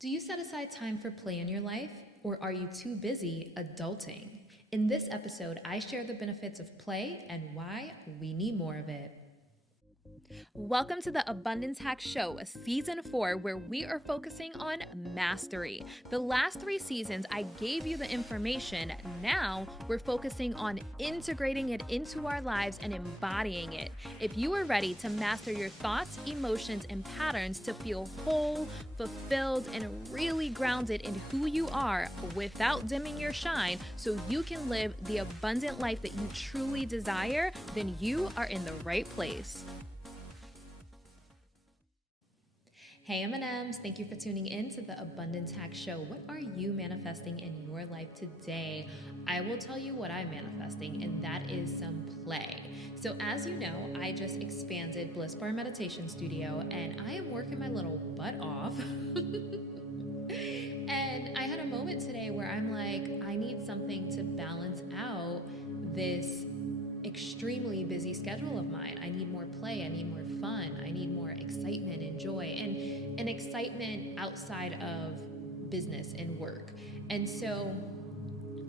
Do you set aside time for play in your life, or are you too busy adulting? In this episode, I share the benefits of play and why we need more of it. Welcome to the Abundance Hack Show, Season 4, where we are focusing on mastery. The last 3 seasons, I gave you the information. Now, we're focusing on integrating it into our lives and embodying it. If you are ready to master your thoughts, emotions, and patterns to feel whole, fulfilled, and really grounded in who you are without dimming your shine so you can live the abundant life that you truly desire, then you are in the right place. Hey M&Ms, thank you for tuning in to the Abundance Hack Show. What are you manifesting in your life today? I will tell you what I'm manifesting, and that is some play. So as you know, I just expanded Bliss Bar Meditation Studio, and I am working my little butt off. And I had a moment today where I'm like, I need something to balance out this extremely busy schedule of mine. I need more play, I need more fun, I need more excitement and joy, and an excitement outside of business and work. And so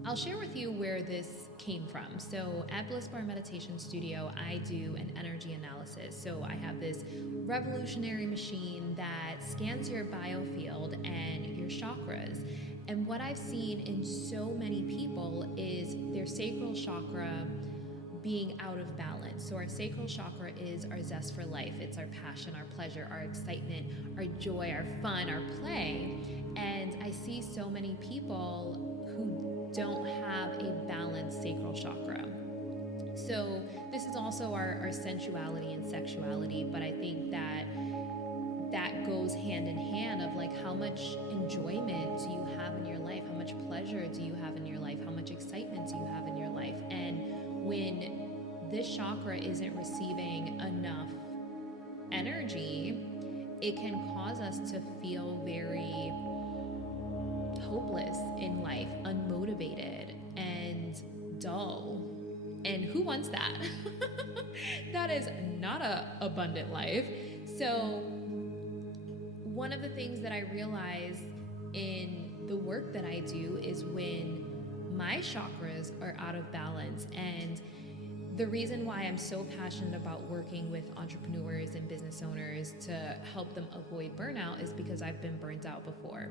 I'll share with you where this came from. So at Bliss Bar Meditation Studio, I do an energy analysis. So I have this revolutionary machine that scans your biofield and your chakras. And what I've seen in so many people is their sacral chakra being out of balance. So our sacral chakra is our zest for life. It's our passion, our pleasure, our excitement, our joy, our fun, our play. And I see so many people who don't have a balanced sacral chakra. So this is also our sensuality and sexuality, but I think that goes hand in hand of like, how much enjoyment do you have in your life? How much pleasure do you have in your life? How much excitement do you have in your life? And when this chakra isn't receiving enough energy, it can cause us to feel very hopeless in life, unmotivated, and dull. And who wants that? That is not an abundant life. So one of the things that I realize in the work that I do is when my chakras are out of balance. And the reason why I'm so passionate about working with entrepreneurs and business owners to help them avoid burnout is because I've been burnt out before.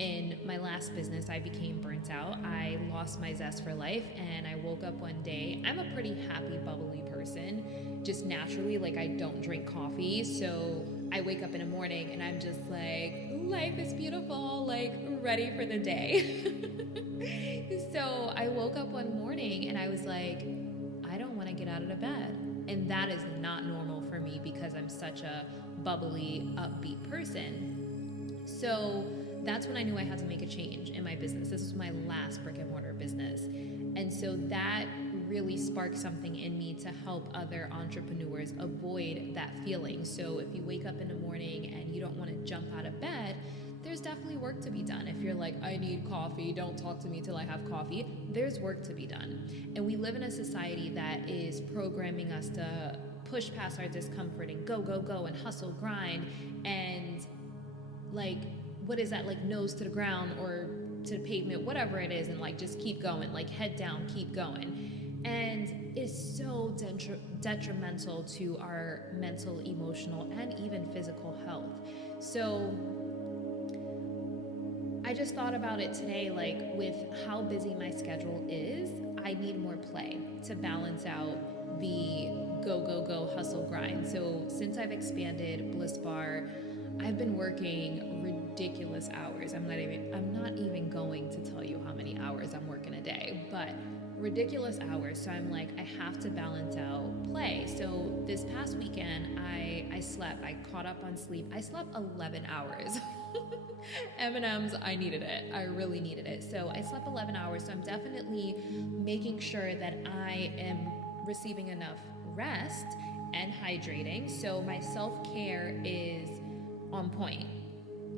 In my last business, I became burnt out. I lost my zest for life, and I woke up one day. I'm a pretty happy, bubbly person, just naturally. Like, I don't drink coffee, so I wake up in the morning and I'm just like, life is beautiful, like ready for the day. So I woke up one morning and I was like, I don't want to get out of the bed. And that is not normal for me because I'm such a bubbly, upbeat person. So that's when I knew I had to make a change in my business. This was my last brick and mortar business. And so that really sparked something in me to help other entrepreneurs avoid that feeling. So if you wake up in the morning and you don't want to jump out of bed, there's definitely work to be done. If you're like, I need coffee, don't talk to me till I have coffee, there's work to be done. And we live in a society that is programming us to push past our discomfort and go, go, go, and hustle, grind, and like, what is that, like nose to the ground or to the pavement, whatever it is, and like just keep going, like head down, keep going. And it's so detrimental to our mental, emotional, and even physical health. So I just thought about it today, like with how busy my schedule is, I need more play to balance out the go, go, go, hustle, grind. So since I've expanded Bliss Bar, I've been working ridiculous hours. I'm not even going to tell you how many hours I'm working a day, but ridiculous hours. So I'm like, I have to balance out play. So this past weekend, I slept. I caught up on sleep. I slept 11 hours. M&Ms, I needed it. I really needed it. So I slept 11 hours. So I'm definitely making sure that I am receiving enough rest and hydrating. So my self-care is on point.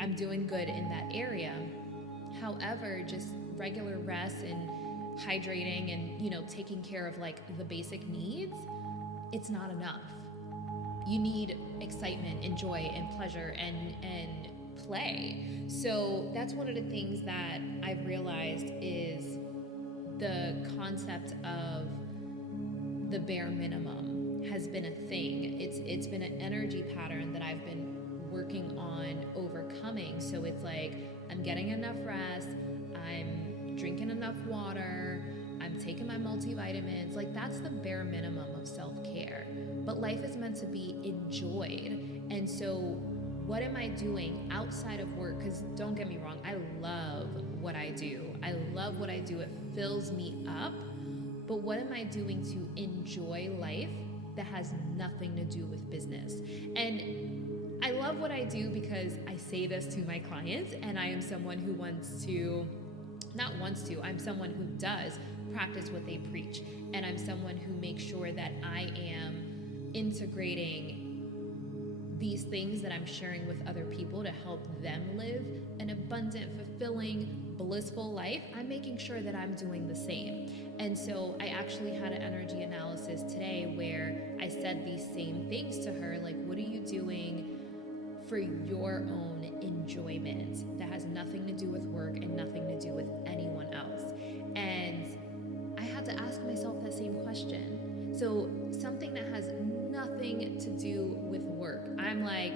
I'm doing good in that area. However, just regular rest and hydrating and, taking care of like the basic needs, it's not enough. You need excitement and joy and pleasure and play. So that's one of the things that I've realized is the concept of the bare minimum has been a thing. It's been an energy pattern that I've been working on overcoming. So it's like I'm getting enough rest, I'm drinking enough water, I'm taking my multivitamins. Like that's the bare minimum of self-care. But life is meant to be enjoyed. And so what am I doing outside of work? Because don't get me wrong, I love what I do. I love what I do. It fills me up. But what am I doing to enjoy life that has nothing to do with business? And I love what I do because I say this to my clients, and I am someone who I'm someone who does practice what they preach. And I'm someone who makes sure that I am integrating these things that I'm sharing with other people to help them live an abundant, fulfilling, blissful life. I'm making sure that I'm doing the same. And so I actually had an energy analysis today where I said these same things to her, like, what are you doing for your own enjoyment that has nothing to do with work and nothing to do with anyone else? And I had to ask myself that same question. So something that has nothing to do with work, I'm like,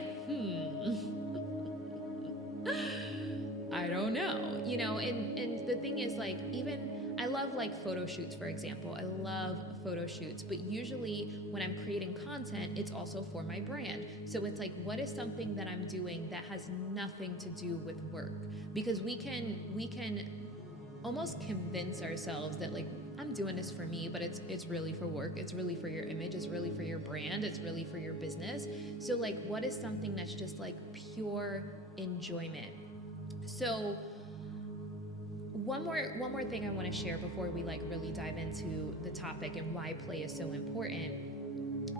I don't know, you know, and the thing is, like, even I love like photo shoots, for example. I love photo shoots, but usually when I'm creating content, it's also for my brand. So it's like, what is something that I'm doing that has nothing to do with work? Because we can almost convince ourselves that, like, I'm doing this for me, but it's really for work. It's really for your image. It's really for your brand. It's really for your business. So like, what is something that's just like pure enjoyment? So one more thing I want to share before we like really dive into the topic and why play is so important.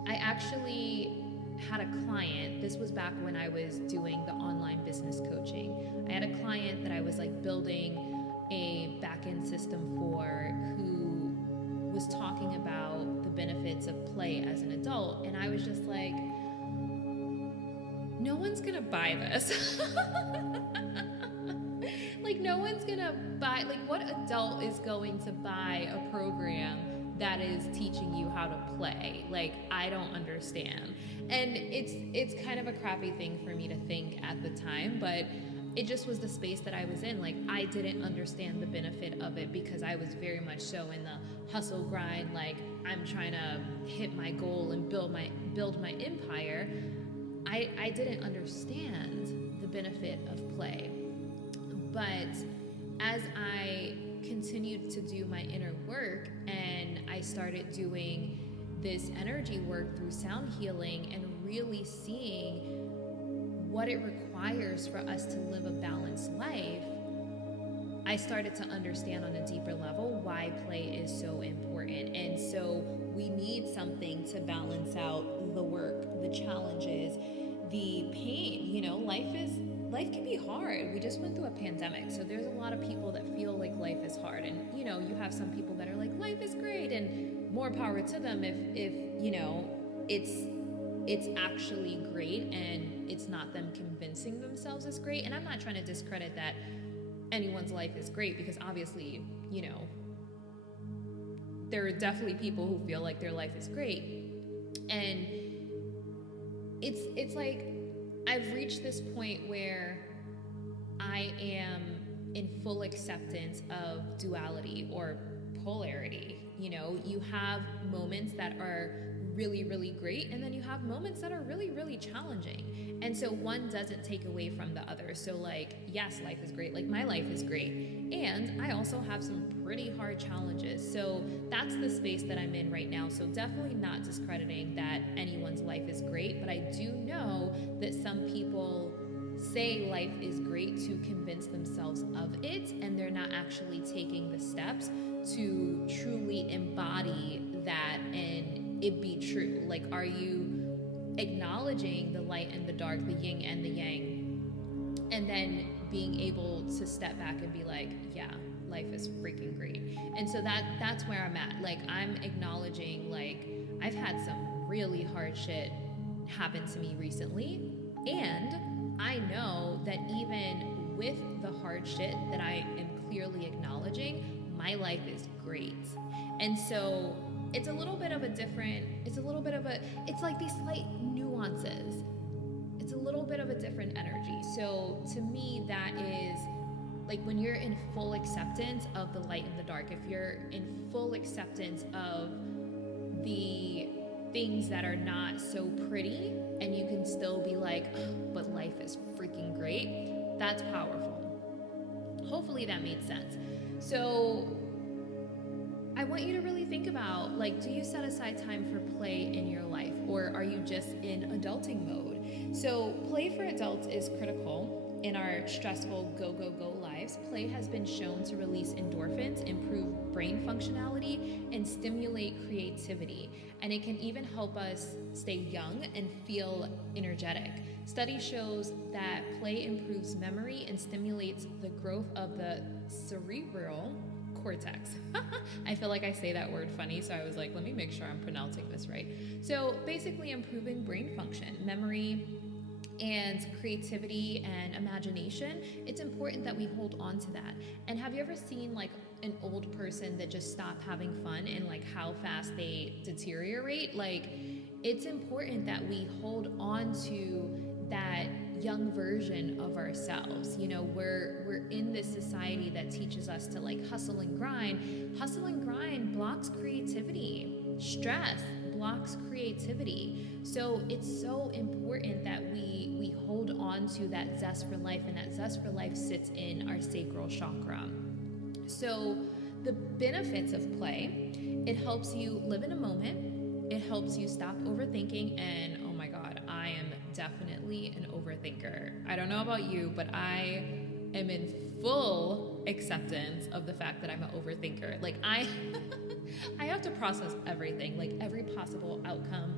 I actually had a client, this was back when I was doing the online business coaching. I had a client that I was like building a back-end system for, who was talking about the benefits of play as an adult. And I was just like, no one's gonna buy this. Like, no one's gonna buy, like, what adult is going to buy a program that is teaching you how to play? Like, I don't understand. And it's kind of a crappy thing for me to think at the time, but it just was the space that I was in. Like, I didn't understand the benefit of it because I was very much so in the hustle grind, like, I'm trying to hit my goal and build my empire. I didn't understand the benefit of play. But as I continued to do my inner work and I started doing this energy work through sound healing and really seeing what it requires for us to live a balanced life, I started to understand on a deeper level why play is so important. And so we need something to balance out the work, the challenges, the pain. You know, life can be hard. We just went through a pandemic, so there's a lot of people that feel like life is hard. And, you know, you have some people that are like, life is great, and more power to them if you know, it's actually great and it's not them convincing themselves it's great. And I'm not trying to discredit that anyone's life is great, because obviously, you know, there are definitely people who feel like their life is great. And it's like, I've reached this point where I am in full acceptance of duality or polarity. You know, you have moments that are really, really great, and then you have moments that are really, really challenging. And so one doesn't take away from the other. So like, yes, life is great. Like, my life is great. And I also have some pretty hard challenges. So that's the space that I'm in right now. So definitely not discrediting that anyone's life is great, but I do know that some people say life is great to convince themselves of it, and they're not actually taking the steps to truly embody that and it be true. Like, are you acknowledging the light and the dark, the yin and the yang, and then being able to step back and be like, yeah, life is freaking great. And so that's where I'm at. Like, I'm acknowledging, like, I've had some really hard shit happen to me recently, and I know that even with the hard shit that I am clearly acknowledging, my life is great. And so it's a little bit of a different, it's like these slight nuances. It's a little bit of a different energy. So to me, that is like when you're in full acceptance of the light and the dark, if you're in full acceptance of the things that are not so pretty, and you can still be like, oh, but life is freaking great, that's powerful. Hopefully that made sense. So I want you to really think about, like, do you set aside time for play in your life, or are you just in adulting mode? So play for adults is critical in our stressful go, go, go lives. Play has been shown to release endorphins, improve brain functionality, and stimulate creativity. And it can even help us stay young and feel energetic. Study shows that play improves memory and stimulates the growth of the cerebral cortex. I feel like I say that word funny, so I was like, let me make sure I'm pronouncing this right. So basically improving brain function, memory, and creativity and imagination. It's important that we hold on to that. And have you ever seen like an old person that just stopped having fun and like how fast they deteriorate? Like, it's important that we hold on to that young version of ourselves. You know, we're in this society that teaches us to like hustle and grind. Hustle and grind blocks creativity. Stress blocks creativity. So it's so important that we hold on to that zest for life, and that zest for life sits in our sacral chakra. So the benefits of play, it helps you live in a moment. It helps you stop overthinking. And oh my God, I am definitely an overthinker. I don't know about you, but I am in full acceptance of the fact that I'm an overthinker. Like I have to process everything, like every possible outcome,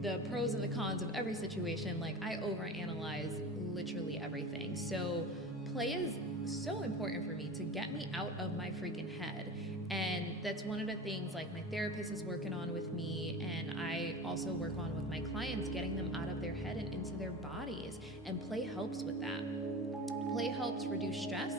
the pros and the cons of every situation. Like I overanalyze literally everything. So play is so important for me to get me out of my freaking head. And that's one of the things like my therapist is working on with me, and I also work on with my clients, getting them out of their head and into their bodies. And play helps with that. Play helps reduce stress,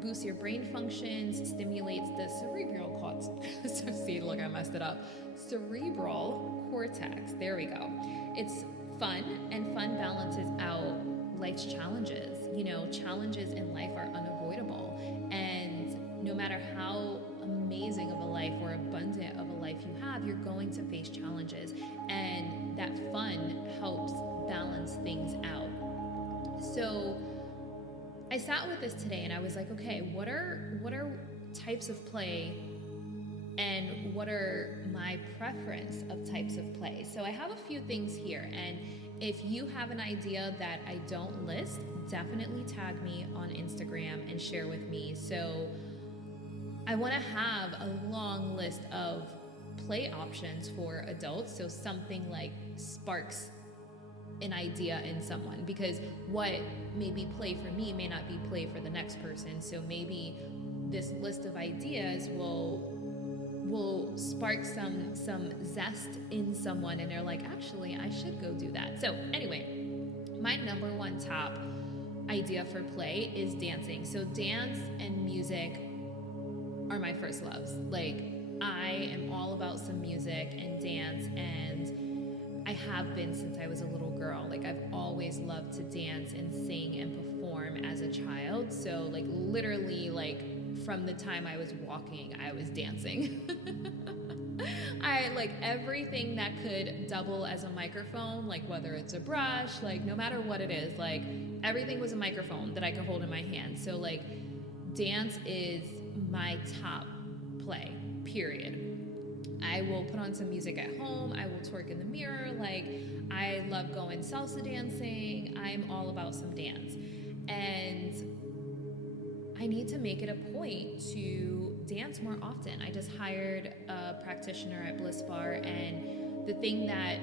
boosts your brain functions, stimulates the cerebral cortex. So see, look, I messed it up. Cerebral cortex. There we go. It's fun, and fun balances out life's challenges. You know, challenges in life are unavoidable. And no matter how amazing of a life or abundant of a life you have, you're going to face challenges. And that fun helps balance things out. So I sat with this today and I was like, okay, what are types of play, and what are my preference of types of play? So I have a few things here, and if you have an idea that I don't list, definitely tag me on Instagram and share with me. So I want to have a long list of play options for adults, so something like sparks an idea in someone, because what may be play for me may not be play for the next person. So maybe this list of ideas will spark some zest in someone, and they're like, actually, I should go do that. So anyway, my number one top idea for play is dancing. So dance and music are my first loves. Like, I am all about some music and dance, and I have been since I was a little girl. Like, I've always loved to dance and sing and perform as a child. So like literally, like from the time I was walking, I was dancing. I like everything that could double as a microphone, like whether it's a brush, like no matter what it is, like everything was a microphone that I could hold in my hand. So like dance is my top play, period. I will put on some music at home. I will twerk in the mirror. Like, I love going salsa dancing. I'm all about some dance. And I need to make it a point to dance more often. I just hired a practitioner at Bliss Bar, and the thing that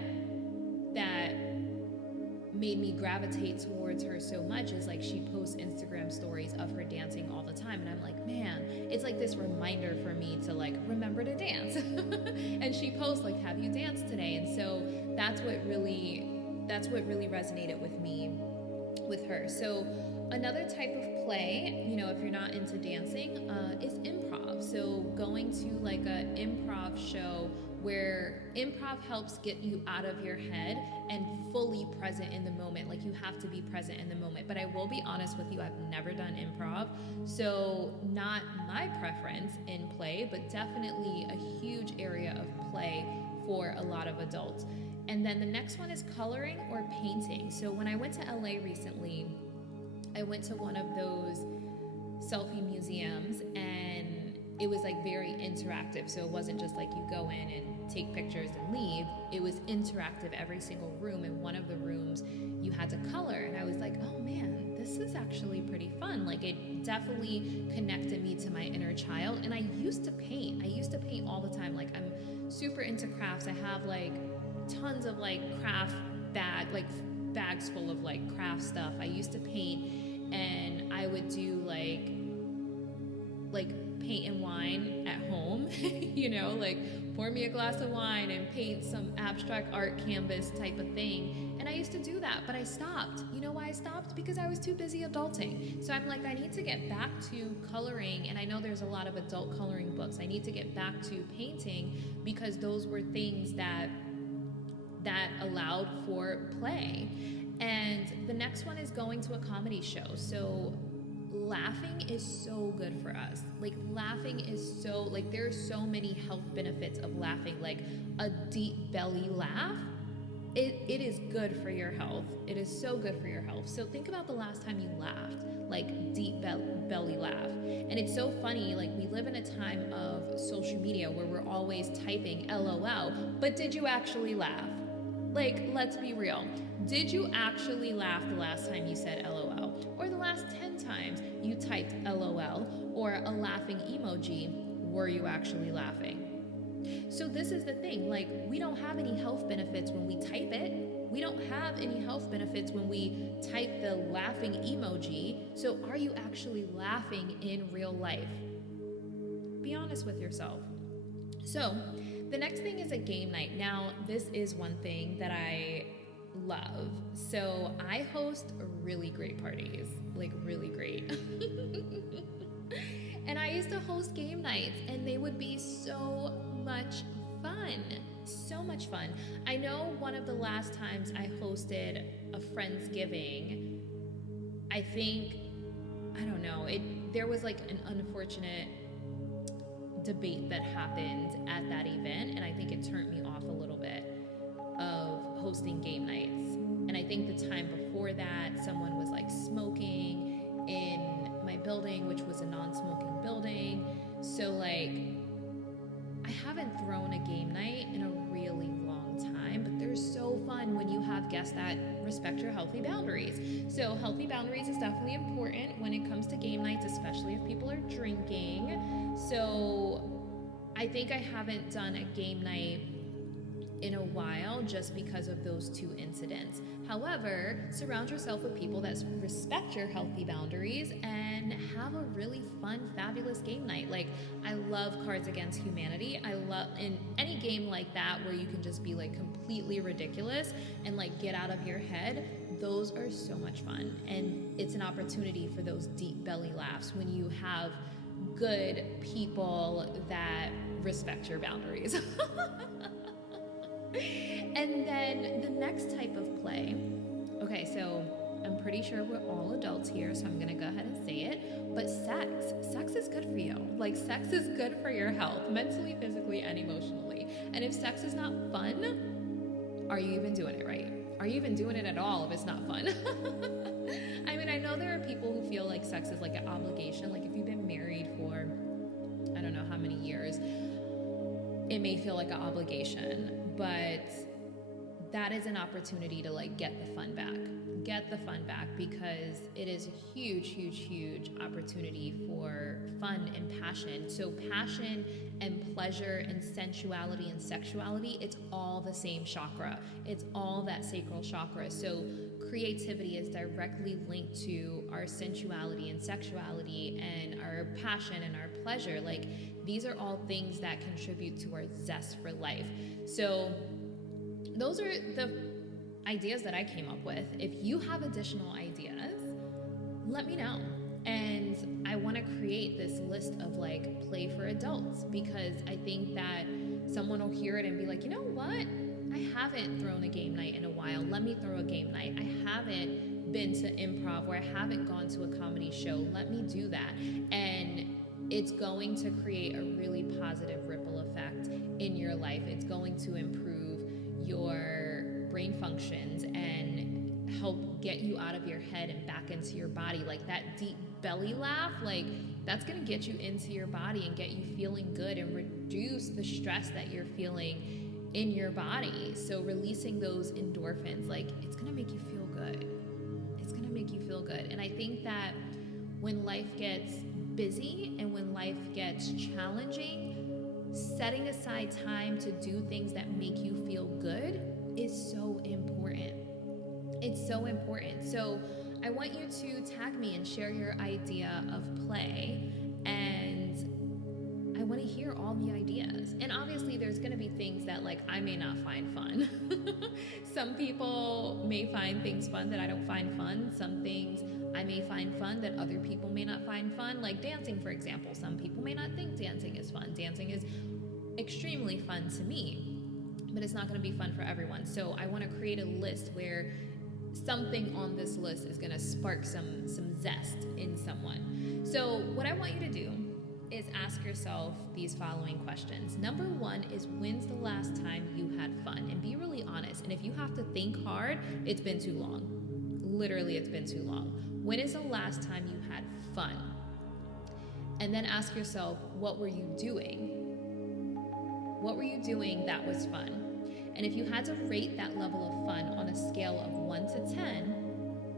made me gravitate towards her so much is like she posts Instagram stories of her dancing all the time, and I'm like, man, it's like this reminder for me to like remember to dance. And she posts like, have you danced today? And so that's what really resonated with me with her. So another type of play, you know, if you're not into dancing, is improv. So going to like a improv show where improv helps get you out of your head and fully present in the moment. Like, you have to be present in the moment. But I will be honest with you, I've never done improv, so not my preference in play, but definitely a huge area of play for a lot of adults. And then the next one is coloring or painting. So when I went to LA recently, I went to one of those selfie museums, and it was like very interactive. So it wasn't just like you go in and take pictures and leave. It was interactive, every single room. In one of the rooms, you had to color. And I was like, oh man, this is actually pretty fun. Like, it definitely connected me to my inner child. And I used to paint. I used to paint all the time. Like, I'm super into crafts. I have like tons of like craft bags full of like craft stuff. I used to paint, and I would do like paint and wine at home, you know, like pour me a glass of wine and paint some abstract art canvas type of thing. And I used to do that, but I stopped. You know why I stopped? Because I was too busy adulting. So I'm like, I need to get back to coloring. And I know there's a lot of adult coloring books. I need to get back to painting, because those were things that allowed for play. And the next one is going to a comedy show. So laughing is so good for us. Like, laughing is so, like, there are so many health benefits of laughing. Like, a deep belly laugh, it is good for your health. It is so good for your health. So think about the last time you laughed, like deep belly laugh. And it's so funny, like, we live in a time of social media where we're always typing LOL, but did you actually laugh? Like, let's be real. Did you actually laugh the last time you said LOL? Or the last 10 times you typed LOL or a laughing emoji? Were you actually laughing? So this is the thing, like, we don't have any health benefits when we type it. We don't have any health benefits when we type the laughing emoji. So are you actually laughing in real life? Be honest with yourself. So the next thing is a game night. Now, this is one thing that I love. So I host really great parties, like really great. And I used to host game nights, and they would be so much fun. So much fun. I know one of the last times I hosted a Friendsgiving, there was like an unfortunate debate that happened at that event, and I think it turned me off a little bit of hosting game nights. And I think the time before that, someone was like smoking in my building, which was a non-smoking building. So like, I haven't thrown a game night in a really long time, but they're so fun when you have guests that respect your healthy boundaries. So healthy boundaries is definitely important when it comes to game nights, especially if people are drinking. So I think I haven't done a game night in a while just because of those two incidents. However, surround yourself with people that respect your healthy boundaries and have a really fun, fabulous game night. Like, I love Cards Against Humanity. I love in any game like that where you can just be like completely ridiculous and like get out of your head. Those are so much fun. And it's an opportunity for those deep belly laughs when you have good people that respect your boundaries. And then the next type of play, okay, so I'm pretty sure we're all adults here, so I'm gonna go ahead and say it, but sex is good for you. Like, sex is good for your health, mentally, physically, and emotionally. And if sex is not fun, are you even doing it right? Are you even doing it at all if it's not fun? I mean, I know there are people who feel like sex is like an obligation. Like, if you've been married for, I don't know how many years, it may feel like an obligation, but that is an opportunity to like get the fun back, because it is a huge, huge, huge opportunity for fun and passion. So passion and pleasure and sensuality and sexuality, it's all the same chakra. It's all that sacral chakra. So creativity is directly linked to our sensuality and sexuality and our passion and our pleasure. Like, these are all things that contribute to our zest for life. So those are the ideas that I came up with. If you have additional ideas, let me know. And I want to create this list of like play for adults, because I think that someone will hear it and be like, you know what? I haven't thrown a game night in a while. Let me throw a game night. I haven't been to improv, or I haven't gone to a comedy show. Let me do that. And it's going to create a really positive ripple effect in your life. It's going to improve your brain functions and help get you out of your head and back into your body. Like that deep belly laugh, like that's going to get you into your body and get you feeling good and reduce the stress that you're feeling in your body. So releasing those endorphins, like it's going to make you feel good. It's going to make you feel good. And I think that when life gets busy and when life gets challenging, setting aside time to do things that make you feel good is so important. It's so important. So I want you to tag me and share your idea of play, and I want to hear all the ideas. And obviously there's going to be things that like I may not find fun. Some people may find things fun that I don't find fun. Some things I may find fun that other people may not find fun, like dancing, for example. Some people may not think dancing is fun. Dancing is extremely fun to me, but it's not going to be fun for everyone. So I want to create a list where something on this list is going to spark some zest in someone. So what I want you to do is ask yourself these following questions. Number one is, when's the last time you had fun? And be really honest. And if you have to think hard, it's been too long. Literally, it's been too long. When is the last time you had fun? And then ask yourself, what were you doing? What were you doing that was fun? And if you had to rate that level of fun on a scale of 1 to 10,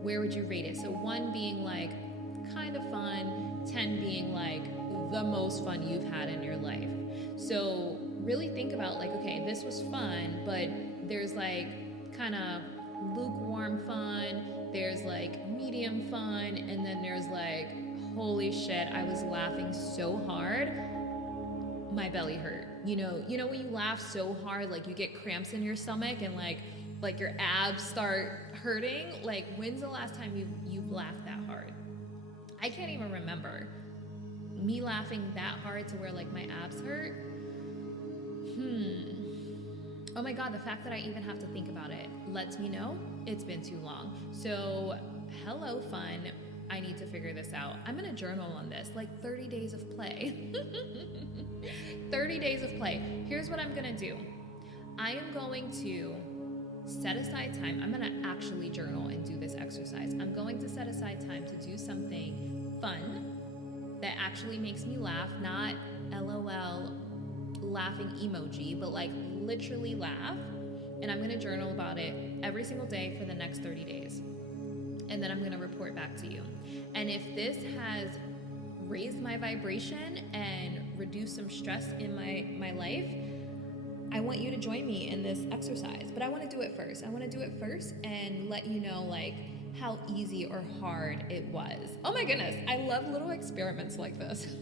where would you rate it? So 1 being like kind of fun, 10 being like the most fun you've had in your life. So really think about like, okay, this was fun, but there's like kind of lukewarm fun, there's like medium fun, and then there's like, holy shit, I was laughing so hard, my belly hurt. You know when you laugh so hard, like you get cramps in your stomach and like your abs start hurting? Like, when's the last time you've laughed that hard? I can't even remember me laughing that hard to where like my abs hurt. Oh my God, the fact that I even have to think about it lets me know it's been too long. So hello, fun. I need to figure this out. I'm going to journal on this, like 30 days of play. 30 days of play. Here's what I'm going to do. I am going to set aside time. I'm going to actually journal and do this exercise. I'm going to set aside time to do something fun that actually makes me laugh, not LOL laughing emoji, but like literally laugh. And I'm going to journal about it every single day for the next 30 days. And then I'm going to report back to you. And if this has raised my vibration and reduced some stress in my life, I want you to join me in this exercise. But I want to do it first. I want to do it first and let you know like how easy or hard it was. Oh my goodness, I love little experiments like this.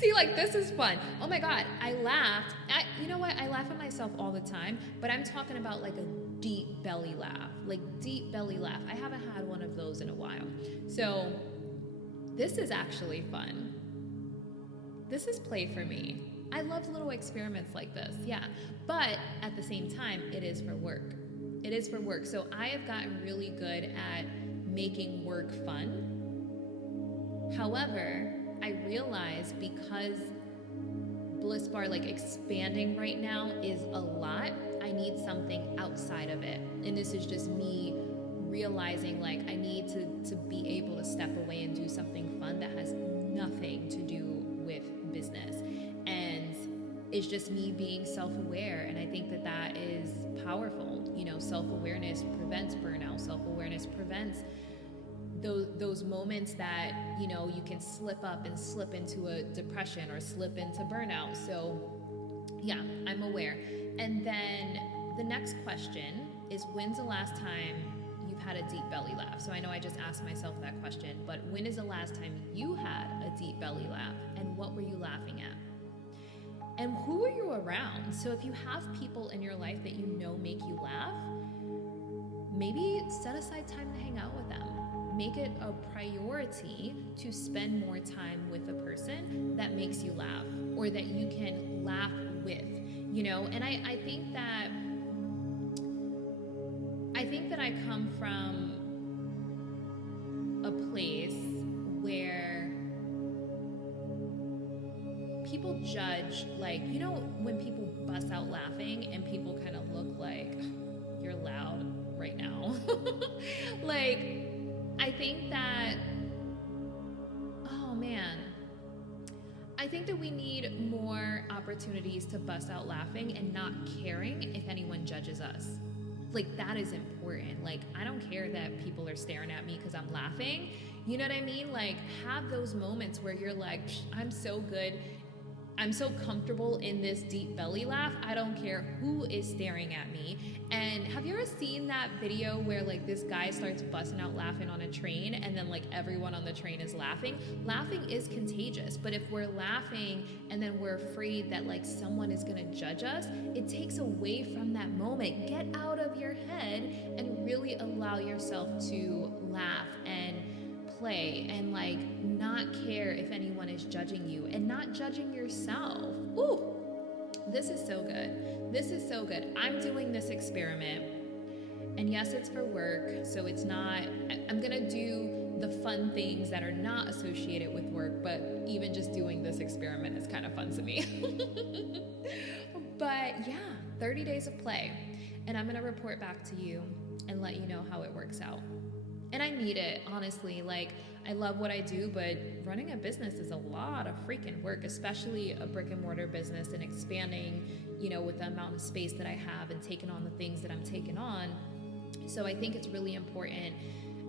See, like this is fun. Oh my God, I laughed. You know what? I laugh at myself all the time, but I'm talking about like a deep belly laugh, like deep belly laugh. I haven't had one of those in a while. So this is actually fun. This is play for me. I love little experiments like this, yeah. But at the same time, it is for work. It is for work. So I have gotten really good at making work fun. However, I realize because Bliss Bar like expanding right now is a lot, I need something outside of it. And this is just me realizing like I need to be able to step away and do something fun that has nothing to do with business. And it's just me being self-aware. And I think that is powerful. Self-awareness prevents burnout. Self-awareness prevents those moments that, you can slip up and slip into a depression or slip into burnout. So yeah, I'm aware. And then the next question is, when's the last time you've had a deep belly laugh? So I know I just asked myself that question, but when is the last time you had a deep belly laugh, and what were you laughing at? And who are you around? So if you have people in your life that make you laugh, maybe set aside time to hang out with them. make it a priority to spend more time with a person that makes you laugh or that you can laugh with, you know? And I think that I come from a place where people judge, like, you know, when people bust out laughing and people kind of look like, you're loud right now. Like, I think that, oh man, I think that we need more opportunities to bust out laughing and not caring if anyone judges us. Like, that is important. Like, I don't care that people are staring at me because I'm laughing. You know what I mean? Like, have those moments where you're like, I'm so good. I'm so comfortable in this deep belly laugh. I don't care who is staring at me. And have you ever seen that video where like this guy starts busting out laughing on a train and then like everyone on the train is laughing? Laughing is contagious, but if we're laughing and then we're afraid that like someone is gonna judge us, it takes away from that moment. Get out of your head and really allow yourself to laugh and play and like not care if anyone is judging you and not judging yourself. Ooh, this is so good. This is so good. I'm doing this experiment, and yes, it's for work, so it's not, I'm gonna do the fun things that are not associated with work, but even just doing this experiment is kind of fun to me. But yeah, 30 days of play, and I'm gonna report back to you and let you know how it works out. And I need it, honestly. Like, I love what I do, but running a business is a lot of freaking work, especially a brick and mortar business, and expanding, you know, with the amount of space that I have and taking on the things that I'm taking on. So I think it's really important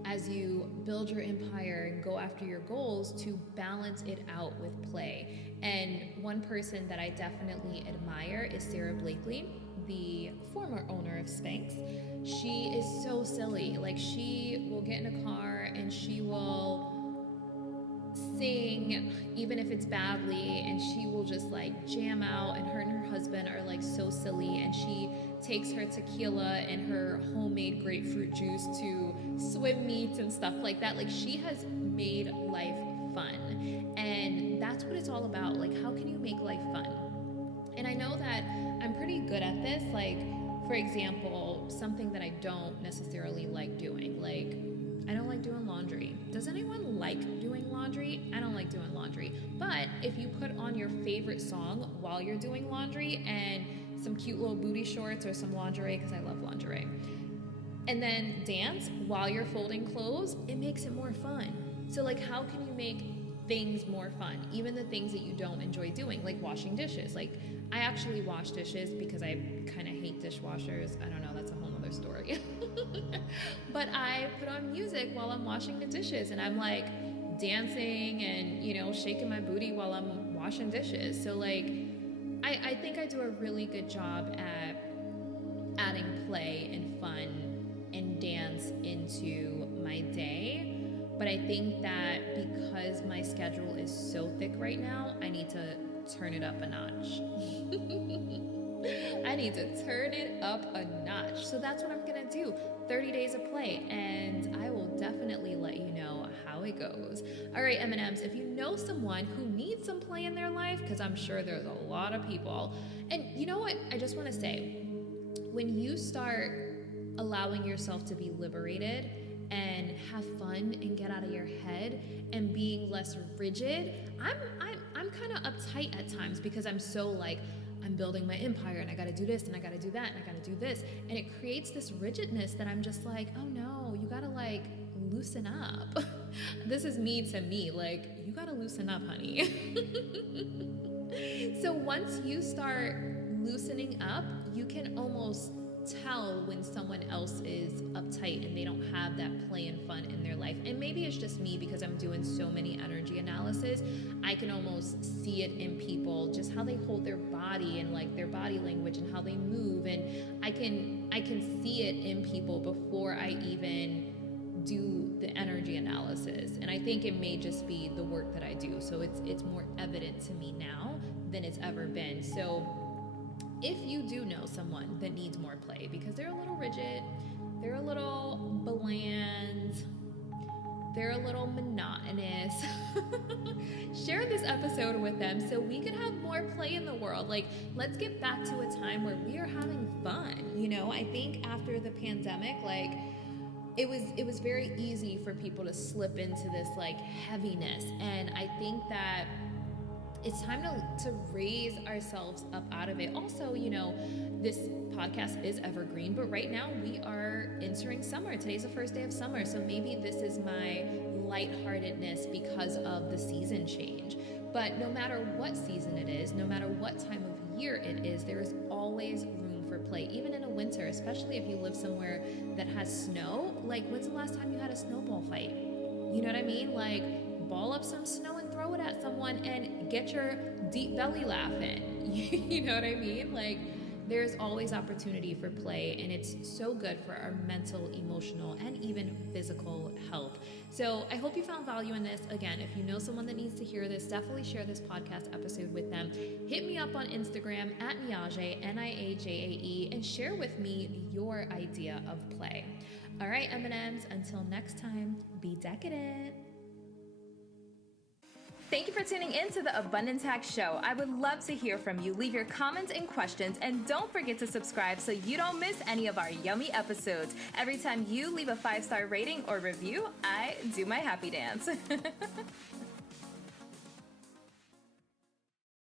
as you build your empire and go after your goals to balance it out with play. And one person that I definitely admire is Sarah Blakely, the former owner of Spanx. She is so silly. Like, she will get in a car and she will sing, even if it's badly, and she will just like jam out, and her husband are like so silly, and she takes her tequila and her homemade grapefruit juice to swim meets and stuff like that. Like, she has made life fun, and that's what it's all about. Like, how can you make life fun? And I know that I'm pretty good at this. Like, for example, something that I don't necessarily like doing, like, I don't like doing laundry. Does anyone like doing laundry? I don't like doing laundry. But if you put on your favorite song while you're doing laundry and some cute little booty shorts or some lingerie, because I love lingerie, and then dance while you're folding clothes, it makes it more fun. So like, how can you make things more fun? Even the things that you don't enjoy doing, like washing dishes. Like, I actually wash dishes because I kind of hate dishwashers. I don't know, that's a whole other story. But I put on music while I'm washing the dishes, and I'm like dancing and, you know, shaking my booty while I'm washing dishes. So like, I think I do a really good job at adding play and fun and dance into my day. But I think that because my schedule is so thick right now, I need to turn it up a notch. I need to turn it up a notch. So that's what I'm gonna do. 30 days of play, and I will definitely let you know how it goes. All right, M&Ms, if you know someone who needs some play in their life, because I'm sure there's a lot of people, and you know what, I just wanna say, when you start allowing yourself to be liberated and have fun and get out of your head and being less rigid, I'm kind of uptight at times because I'm so like, I'm building my empire and I got to do this and I got to do that and I got to do this, and it creates this rigidness that I'm just like, oh no, you got to like loosen up. This is me to me, like, you got to loosen up, honey. So once you start loosening up, you can almost tell when someone else is uptight and they don't have that play and fun in their life. And maybe it's just me because I'm doing so many energy analysis. I can almost see it in people, just how they hold their body and like their body language and how they move, and I can see it in people before I even do the energy analysis. And I think it may just be the work that I do, so it's more evident to me now than it's ever been. So if you do know someone that needs more play because they're a little rigid, they're a little bland, they're a little monotonous, share this episode with them so we could have more play in the world. Like, let's get back to a time where we are having fun. I think after the pandemic, like, it was very easy for people to slip into this like heaviness. And I think that it's time to raise ourselves up out of it. Also, this podcast is evergreen, but right now we are entering summer. Today's the first day of summer, so maybe this is my lightheartedness because of the season change. But no matter what season it is, no matter what time of year it is, there is always room for play, even in a winter, especially if you live somewhere that has snow. Like, when's the last time you had a snowball fight? You know what I mean? Like, ball up some snow and throw it at someone and get your deep belly laugh in. You know what I mean? Like, there's always opportunity for play, and it's so good for our mental, emotional, and even physical health. So I hope you found value in this. Again, if you know someone that needs to hear this, definitely share this podcast episode with them. Hit me up on Instagram at Niajae, Niajae, and share with me your idea of play. All right, M&Ms, until next time, be decadent. Thank you for tuning in to the Abundance Hack Show. I would love to hear from you. Leave your comments and questions, and don't forget to subscribe so you don't miss any of our yummy episodes. Every time you leave a 5-star rating or review, I do my happy dance.